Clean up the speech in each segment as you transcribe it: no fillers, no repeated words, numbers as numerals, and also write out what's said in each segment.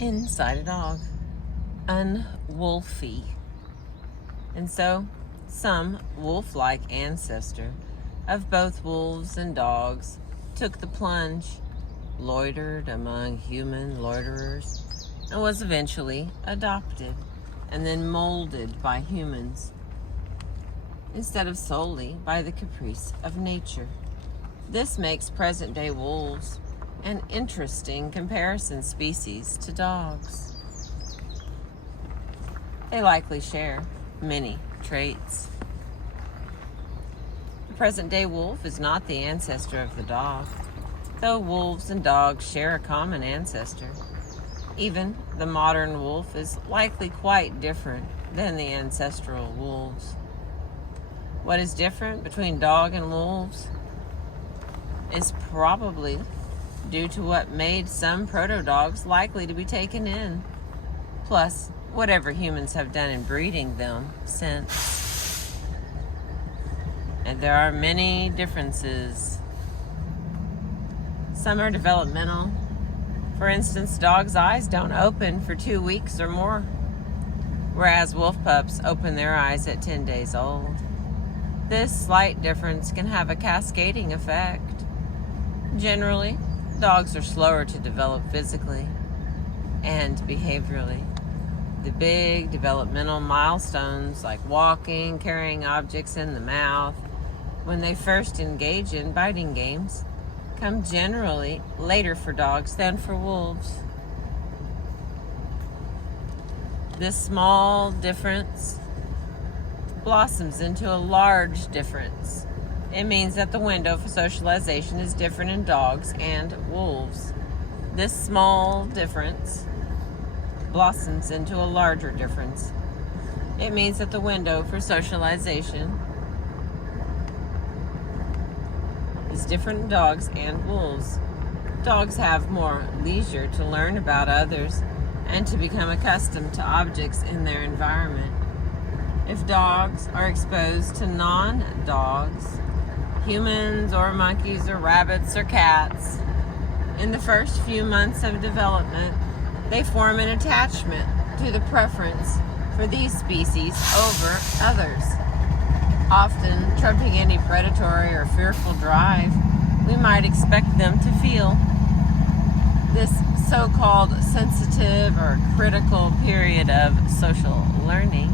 inside a dog, unwolfy. And so, some wolf-like ancestor of both wolves and dogs took the plunge, loitered among human loiterers, and was eventually adopted and then molded by humans instead of solely by the caprice of nature. This makes present-day wolves an interesting comparison species to dogs. They likely share many traits. The present-day wolf is not the ancestor of the dog, though wolves and dogs share a common ancestor. Even the modern wolf is likely quite different than the ancestral wolves. What is different between dog and wolves is probably due to what made some proto-dogs likely to be taken in, plus whatever humans have done in breeding them since. And there are many differences. Some are developmental. For instance, dogs' eyes don't open for 2 weeks or more, whereas wolf pups open their eyes at 10 days old. This slight difference can have a cascading effect. Generally, dogs are slower to develop physically and behaviorally. The big developmental milestones like walking, carrying objects in the mouth, when they first engage in biting games, come generally later for dogs than for wolves. This small difference blossoms into a large difference. It means that the window for socialization is different in dogs and wolves. This small difference blossoms into a larger difference. It means that the window for socialization is different in dogs and wolves. Dogs have more leisure to learn about others and to become accustomed to objects in their environment. If dogs are exposed to non-dogs, humans or monkeys or rabbits or cats, in the first few months of development, they form an attachment to the preference for these species over others, often trumping any predatory or fearful drive we might expect them to feel. This so-called sensitive or critical period of social learning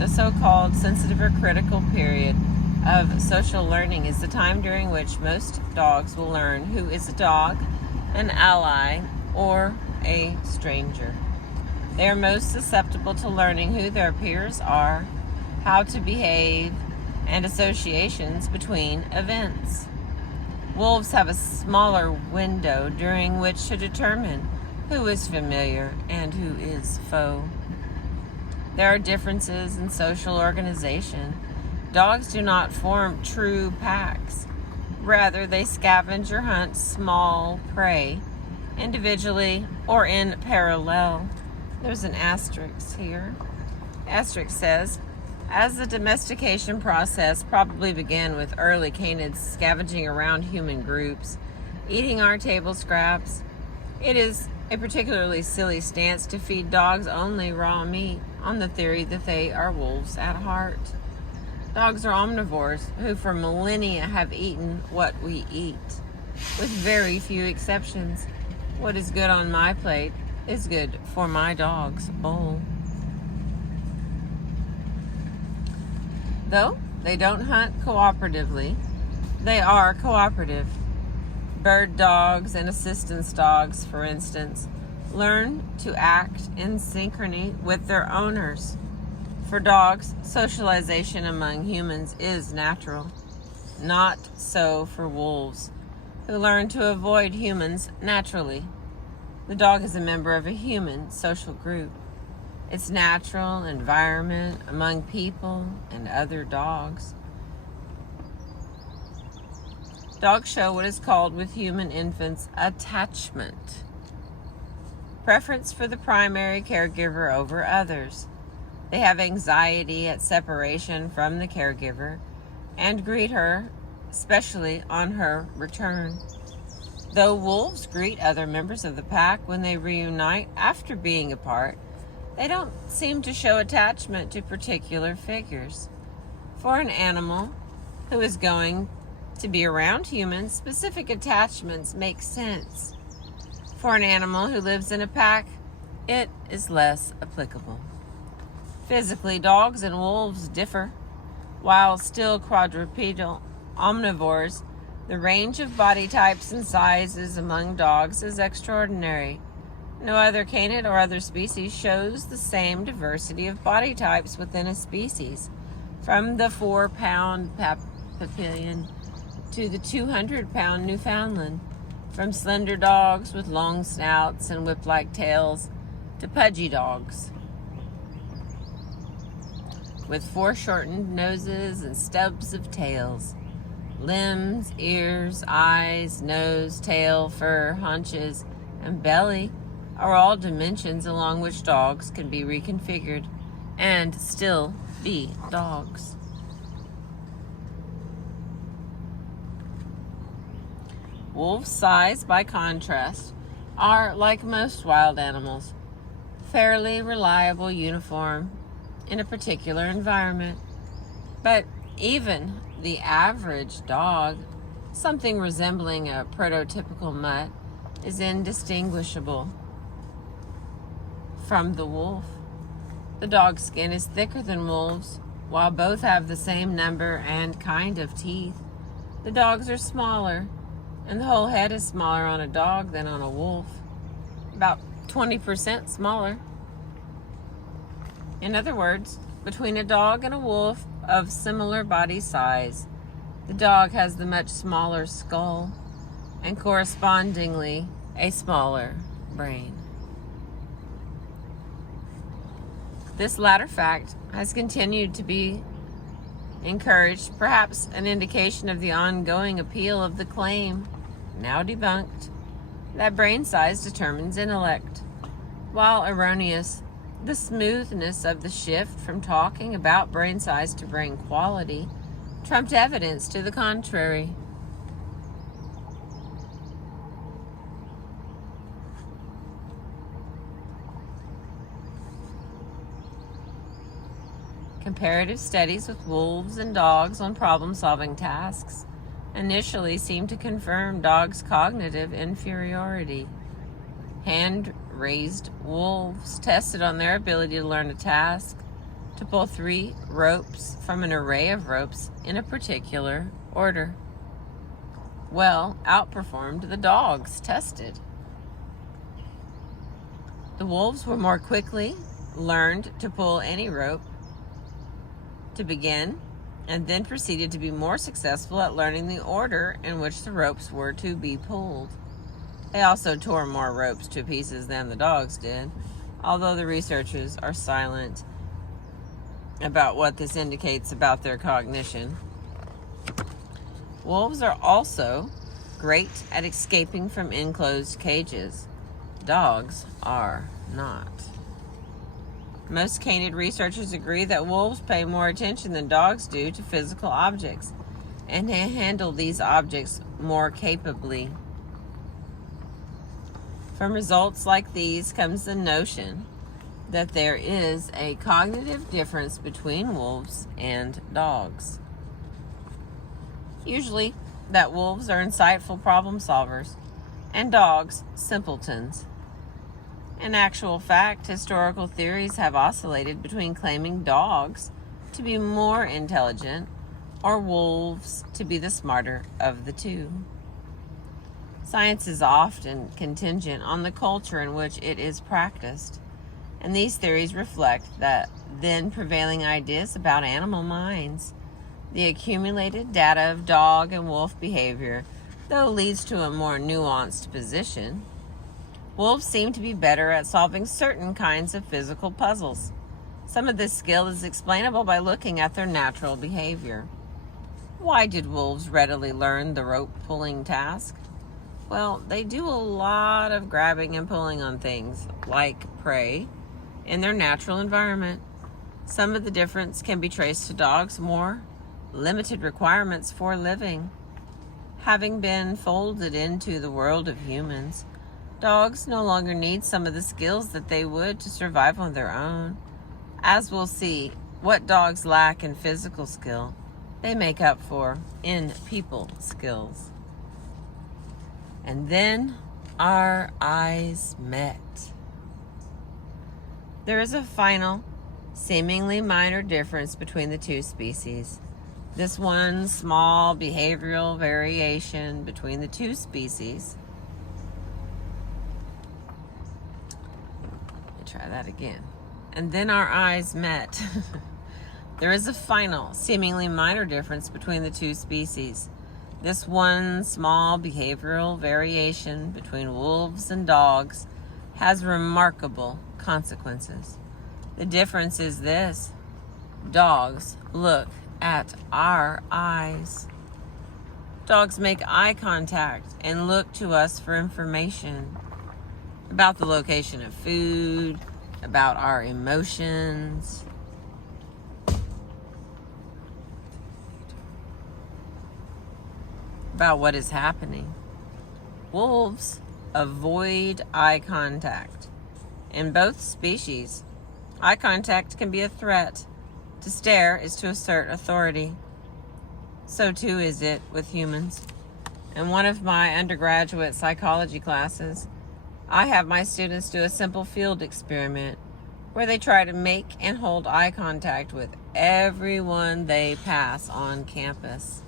The so-called sensitive or critical period of social learning is the time during which most dogs will learn who is a dog, an ally, or a stranger. They are most susceptible to learning who their peers are, how to behave, and associations between events. Wolves have a smaller window during which to determine who is familiar and who is foe. There are differences in social organization. Dogs do not form true packs. Rather, they scavenge or hunt small prey, individually or in parallel. There's an asterisk here. Asterisk says, as the domestication process probably began with early canids scavenging around human groups, eating our table scraps, it is a particularly silly stance to feed dogs only raw meat on the theory that they are wolves at heart. Dogs are omnivores who for millennia have eaten what we eat, with very few exceptions. What is good on my plate is good for my dog's bowl. Though they don't hunt cooperatively, they are cooperative. Bird dogs and assistance dogs, for instance, learn to act in synchrony with their owners. For dogs, socialization among humans is natural. Not so for wolves, who learn to avoid humans naturally. The dog is a member of a human social group. Its natural environment among people and other dogs. Dogs show what is called with human infants attachment. Preference for the primary caregiver over others. They have anxiety at separation from the caregiver and greet her, especially on her return. Though wolves greet other members of the pack when they reunite after being apart, they don't seem to show attachment to particular figures. For an animal who is going to be around humans, specific attachments make sense. For an animal who lives in a pack, it is less applicable. Physically, dogs and wolves differ. While still quadrupedal omnivores, the range of body types and sizes among dogs is extraordinary. No other canid or other species shows the same diversity of body types within a species, from the 4-pound Papillion to the 200-pound Newfoundland, from slender dogs with long snouts and whip-like tails to pudgy dogs with foreshortened noses and stubs of tails. Limbs, ears, eyes, nose, tail, fur, haunches, and belly are all dimensions along which dogs can be reconfigured and still be dogs. Wolves' size, by contrast, are, like most wild animals, fairly reliable uniform in a particular environment. But even the average dog, something resembling a prototypical mutt, is indistinguishable from the wolf. The dog's skin is thicker than wolves, while both have the same number and kind of teeth. The dogs are smaller, and the whole head is smaller on a dog than on a wolf, about 20% smaller. In other words, between a dog and a wolf of similar body size, the dog has the much smaller skull and correspondingly a smaller brain. This latter fact has continued to be encouraged, perhaps an indication of the ongoing appeal of the claim, now debunked, that brain size determines intellect. While erroneous, the smoothness of the shift from talking about brain size to brain quality trumped evidence to the contrary. Comparative studies with wolves and dogs on problem-solving tasks initially seemed to confirm dogs' cognitive inferiority. Hand-raised wolves tested on their ability to learn a task, to pull 3 ropes from an array of ropes in a particular order. Well, outperformed the dogs tested. The wolves were more quickly learned to pull any rope to begin, and then proceeded to be more successful at learning the order in which the ropes were to be pulled. They also tore more ropes to pieces than the dogs did, although the researchers are silent about what this indicates about their cognition. Wolves are also great at escaping from enclosed cages. Dogs are not. Most canid researchers agree that wolves pay more attention than dogs do to physical objects and handle these objects more capably. From results like these comes the notion that there is a cognitive difference between wolves and dogs. Usually, that wolves are insightful problem solvers and dogs simpletons. In actual fact, historical theories have oscillated between claiming dogs to be more intelligent or wolves to be the smarter of the two. Science is often contingent on the culture in which it is practiced, and these theories reflect the then prevailing ideas about animal minds. The accumulated data of dog and wolf behavior, though, leads to a more nuanced position. Wolves seem to be better at solving certain kinds of physical puzzles. Some of this skill is explainable by looking at their natural behavior. Why did wolves readily learn the rope pulling task? Well, they do a lot of grabbing and pulling on things, like prey, in their natural environment. Some of the difference can be traced to dogs' more limited requirements for living. Having been folded into the world of humans, dogs no longer need some of the skills that they would to survive on their own. As we'll see, what dogs lack in physical skill, they make up for in people skills. And then our eyes met. There is a final, seemingly minor difference between the two species. This one small behavioral variation between the two species. Let me try that again. And then our eyes met. There is a final, seemingly minor difference between the two species. This one small behavioral variation between wolves and dogs has remarkable consequences. The difference is this: dogs look at our eyes. Dogs make eye contact and look to us for information about the location of food, about our emotions. About what is happening. Wolves avoid eye contact. In both species, eye contact can be a threat. To stare is to assert authority. So too is it with humans. In one of my undergraduate psychology classes, I have my students do a simple field experiment where they try to make and hold eye contact with everyone they pass on campus.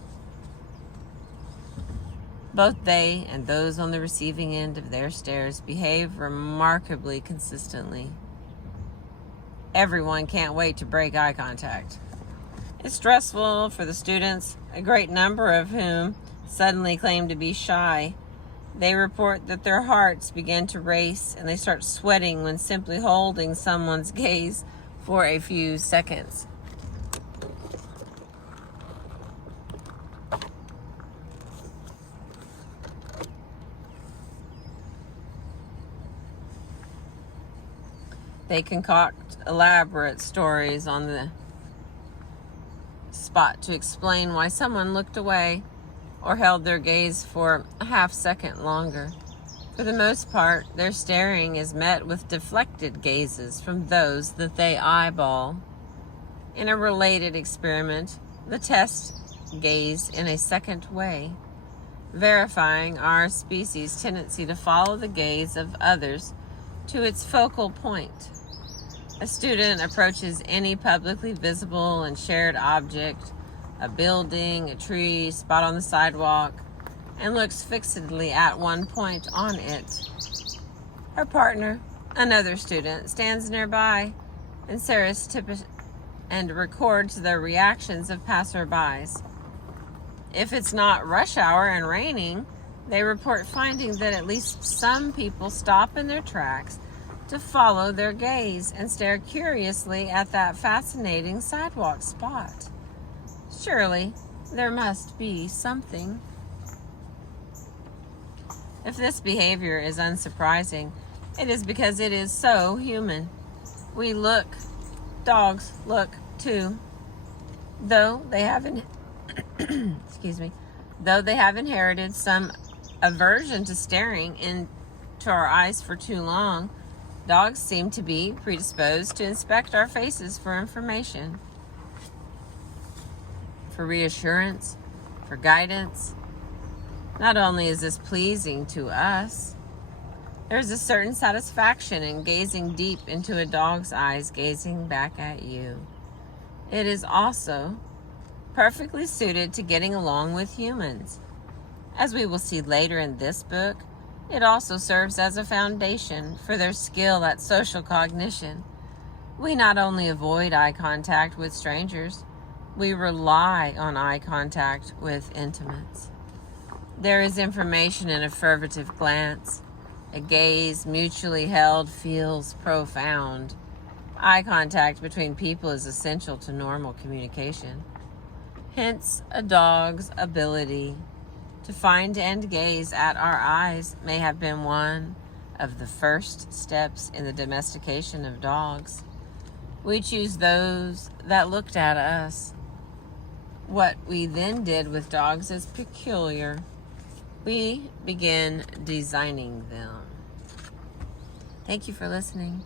Both they and those on the receiving end of their stares behave remarkably consistently. Everyone can't wait to break eye contact. It's stressful for the students, a great number of whom suddenly claim to be shy. They report that their hearts begin to race and they start sweating when simply holding someone's gaze for a few seconds. They concoct elaborate stories on the spot to explain why someone looked away or held their gaze for a half second longer. For the most part, their staring is met with deflected gazes from those that they eyeball. In a related experiment, the test gazed in a second way, verifying our species' tendency to follow the gaze of others to its focal point. A student approaches any publicly visible and shared object, a building, a tree, spot on the sidewalk, and looks fixedly at one point on it. Her partner, another student, stands nearby and records the reactions of passerbys. If it's not rush hour and raining, they report finding that at least some people stop in their tracks to follow their gaze and stare curiously at that fascinating sidewalk spot. Surely there must be something. If this behavior is unsurprising, it is because it is so human. We look, dogs look too. Though they have inherited some aversion to staring into our eyes for too long, dogs seem to be predisposed to inspect our faces for information, for reassurance, for guidance. Not only is this pleasing to us, there's a certain satisfaction in gazing deep into a dog's eyes, gazing back at you. It is also perfectly suited to getting along with humans. As we will see later in this book, it also serves as a foundation for their skill at social cognition. We not only avoid eye contact with strangers, we rely on eye contact with intimates. There is information in a furtive glance. A gaze mutually held feels profound. Eye contact between people is essential to normal communication. Hence, a dog's ability to find and gaze at our eyes may have been one of the first steps in the domestication of dogs. We choose those that looked at us. What we then did with dogs is peculiar. We began designing them. Thank you for listening.